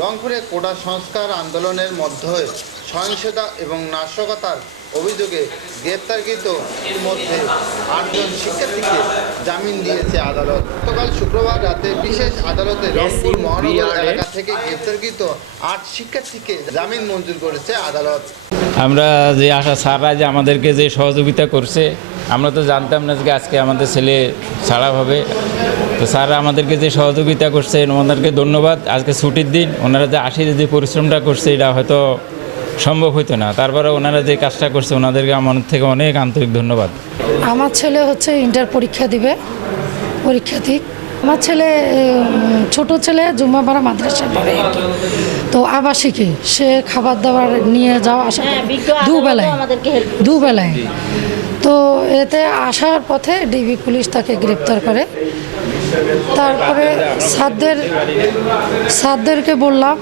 রংপুরে কোটা সংস্কার আন্দোলনের মধ্যে সহিংসতা এবং নাশকতার অভিযোগে গ্রেপ্তারকৃত মধ্যে আটজন শিক্ষার্থীকে জামিন দিয়েছে আদালত। গতকাল শুক্রবার রাতে বিশেষ আদালতে রংপুর মহানগর এলাকা থেকে গ্রেপ্তারকৃত আট শিক্ষার্থীকে জামিন মঞ্জুর করেছে আদালত। আমরা যে আশা স্যাররা যে আমাদেরকে যে সহযোগিতা করছে, আমরা তো জানতাম না যে আজকে আমাদের ছেলে ছাড়া হবে। তো স্যাররা আমাদেরকে যে সহযোগিতা করছে, ওনাদেরকে ধন্যবাদ। আজকে ছুটির দিন ওনারা যে আসি যে পরিশ্রমটা করছে, এটা হয়তো সম্ভব হতো না। তারপরে ওনারা যে কাজটা করছে, ওনাদেরকে আমার থেকে অনেক আন্তরিক ধন্যবাদ। আমার ছেলে হচ্ছে ইন্টার পরীক্ষা দিবে, পরীক্ষা দিক। আমার ছেলে ছোট ছেলে জুম্মাপাড়া মাদ্রাসায় পড়ে আর কি। তো আবাসিকে সে খাবার দাবার নিয়ে যাওয়া আসা হ্যাঁ, দুবেলায়। দুবেলায় তো এতে আসার পথে ডিবি পুলিশ তাকে গ্রেপ্তার করে তারপরে সাদদের সাদদেরকে বললাম,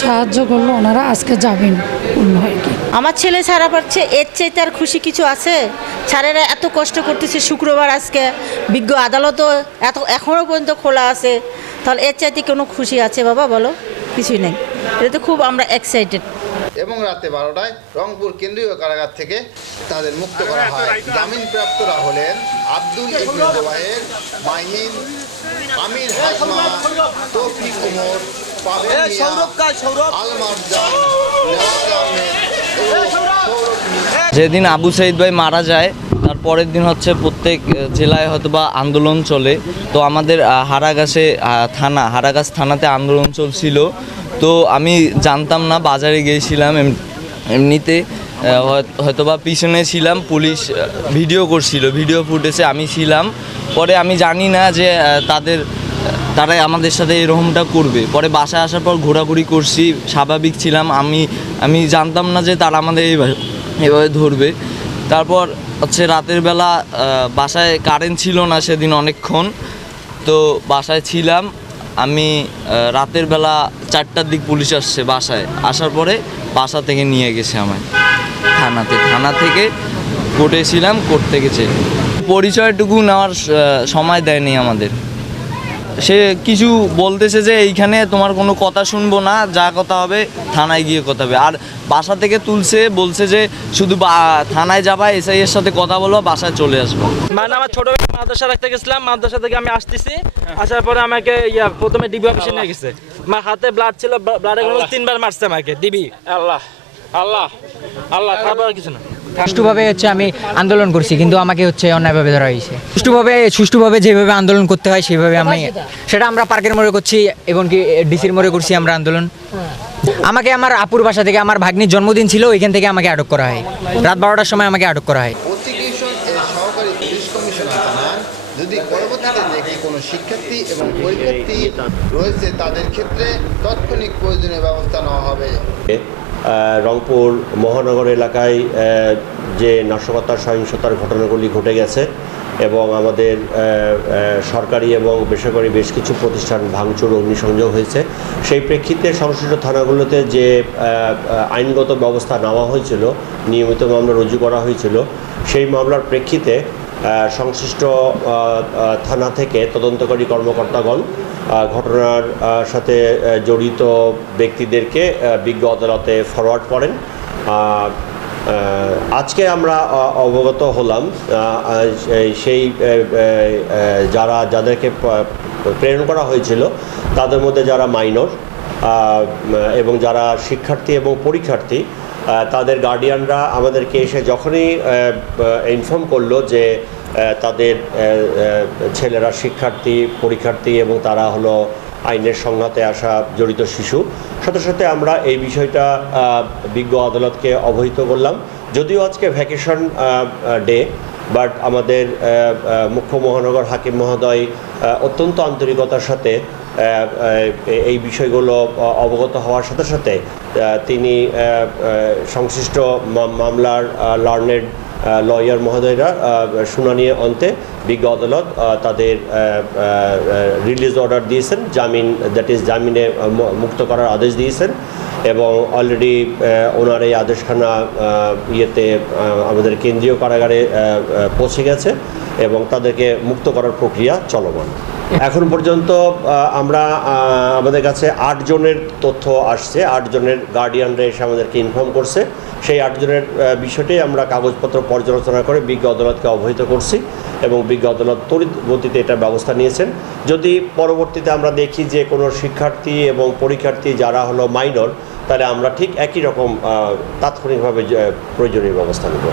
সাহায্য করল, ওনারা আজকে যাবেন আমার ছেলে ছাড়া পাচ্ছে, এর চাইতে আর খুশি কিছু আছে? স্যারেরা এত কষ্ট করতেছে শুক্রবার আজকে, বিজ্ঞ আদালতও এত, এখনও পর্যন্ত খোলা আছে। তাহলে এর চাইতে কোনো খুশি আছে বাবা, বলো? কিছুই নেই। এটা তো খুব আমরা এক্সাইটেড এবং রাতে বারোটায় রংপুর কেন্দ্রীয় কারাগার থেকে তাদের মুক্ত করা হয়। জামিনপ্রাপ্তরা হলেন আব্দুল ইবনে জোবাহের মাহিন আমির হাজমা তৌফিক ওমর পাবেল মিয়া আল মারজান নেওয়াজ আহমেদ সৌরভ। মিয়া। যেদিন আবু সাইদ ভাই মারা যায় তার পরের দিন হচ্ছে প্রত্যেক জেলায় হয়তো বা আন্দোলন চলে। তো আমাদের হারাগাছে থানা হারাগাছ থানাতে আন্দোলন চলছিল। তো আমি জানতাম না বাজারে গিয়েছিলাম এম- এমনিতে আহ, হয়- হয়তোবা পিছনে ছিলাম পুলিশ ভিডিও করছিল ভিডিও ফুটেছে আমি ছিলাম। পরে আমি জানি না যে তাদের তারাই আমাদের সাথে এরকমটা করবে। পরে বাসায় আসার পর ঘোরাঘুরি করছি স্বাভাবিক ছিলাম আমি আমি জানতাম না যে তারা আমাদের এইভাবে এভাবে ধরবে। তারপর হচ্ছে রাতের বেলা বাসায় কারেন্ট ছিল না সেদিন অনেকক্ষণ তো বাসায় ছিলাম। আমি রাতের বেলা চারটার দিক পুলিশ আসছে বাসায়। আসার পরে বাসা থেকে নিয়ে গেছে আমায়। থানাতে থানা থেকে কোর্টে ছিলাম কোর্ট থেকে পরিচয়টুকু নেওয়ার সময় দেয়নি আমাদের। সে কিছু বলতেছে যে এইখানে তোমার কোনো কথা শুনব না যা কথা হবে থানায় গিয়ে কথা হবে। আর বাসা থেকে তুলছে বলছে যে শুধু বা- থানায় যাবা এসআই এর সাথে কথা বলো বাসায় চলে আসব। মানে আমার ছোট ভাই মাদ্রাসা রাখতে গেছিলাম মাদ্রাসা থেকে আমি আসতেছি আসার পরে আমাকে ইয়া প্রথমে ডিবি অফিসে নিয়ে গেছে। আমার হাতে ব্লাড ছিল ব্লাডের তিনবার মারছে আমাকে ডিবি আল্লাহ আল্লাহ আল্লাহ তারপর কিছু না। সুষ্ঠুভাবে হচ্ছে আমি আন্দোলন করছি, কিন্তু আমাকে হচ্ছে অন্যায়ভাবে ধরা হয়েছে। সুষ্ঠুভাবে সুষ্ঠুভাবে যেভাবে আন্দোলন করতে হয়, সেভাবে আমি সেটা আমরা পার্কের মোড়ে করছি এবং কি ডিসির মোড়ে করছি আমরা আন্দোলন। আমাকে আমার আপুর বাসা থেকে, আমার ভাগ্নির জন্মদিন ছিল, ওইখান থেকে আমাকে আটক করা হয়। রাত বারোটার সময় আমাকে আটক করা হয়। শিক্ষার্থী এবং পরীক্ষার্থী রয়েছে তাদের ক্ষেত্রে তাৎক্ষণিক প্রয়োজনীয় ব্যবস্থা নেওয়া হবে। রংপুর মহানগর এলাকায় যে নাশকতার সহিংসতার ঘটনাগুলি ঘটে গেছে এবং আমাদের সরকারি এবং বেসরকারি বেশ কিছু প্রতিষ্ঠান ভাঙচুর, অগ্নিসংযোগ হয়েছে। সেই প্রেক্ষিতে সংশ্লিষ্ট থানাগুলোতে যে আইনগত ব্যবস্থা নেওয়া হয়েছিল, নিয়মিত মামলা রুজু করা হয়েছিল, সেই মামলার প্রেক্ষিতে সংশ্লিষ্ট থানা থেকে তদন্তকারী কর্মকর্তাগণ ঘটনার সাথে জড়িত ব্যক্তিদেরকে বিজ্ঞ আদালতে ফরওয়ার্ড করেন। আজকে আমরা অবগত হলাম সেই- যারা, যাদেরকে প্রেরণ করা হয়েছিল, তাদের মধ্যে যারা মাইনর এবং যারা শিক্ষার্থী এবং পরীক্ষার্থী তাদের গার্ডিয়ানরা আমাদেরকে এসে যখনই ইনফর্ম করল যে তাদের ছেলেরা শিক্ষার্থী, পরীক্ষার্থী এবং তারা হলো আইনের সংঘাতে আসা জড়িত শিশু, সাথে সাথে আমরা এই বিষয়টা বিজ্ঞ আদালতকে অবহিত করলাম। যদিও আজকে ভ্যাকেশন ডে বাট আমাদের মুখ্য মহানগর হাকিম মহোদয় অত্যন্ত আন্তরিকতার সাথে এই বিষয়গুলো অবগত হওয়ার সাথে সাথে তিনি সংশ্লিষ্ট মামলার লার্নেড লয়ার মহোদয়রা শুনানি অন্তে বিজ্ঞ আদালত তাদের রিলিজ অর্ডার দিয়েছেন, জামিন দ্যাট ইজ জামিনে মুক্ত করার আদেশ দিয়েছেন। এবং অলরেডি ওনার এই আদেশখানা ইয়েতে আমাদের কেন্দ্রীয় কারাগারে পৌঁছে গেছে এবং তাদেরকে মুক্ত করার প্রক্রিয়া চলমান। এখন পর্যন্ত আমরা আমাদের কাছে আটজনের তথ্য আসছে, আটজনের গার্ডিয়ানরা এসে আমাদেরকে ইনফর্ম করছে। সেই আটজনের বিষয়টি আমরা কাগজপত্র পর্যালোচনা করে বিজ্ঞ আদালতকে অবহিত করছি এবং বিজ্ঞ আদালত তড়িৎ গতিতে এটা ব্যবস্থা নিয়েছেন। যদি পরবর্তীতে আমরা দেখি যে কোনো শিক্ষার্থী এবং পরীক্ষার্থী যারা হলো মাইনর, তাহলে আমরা ঠিক একই রকম তাৎক্ষণিকভাবে প্রয়োজনীয় ব্যবস্থা নেব।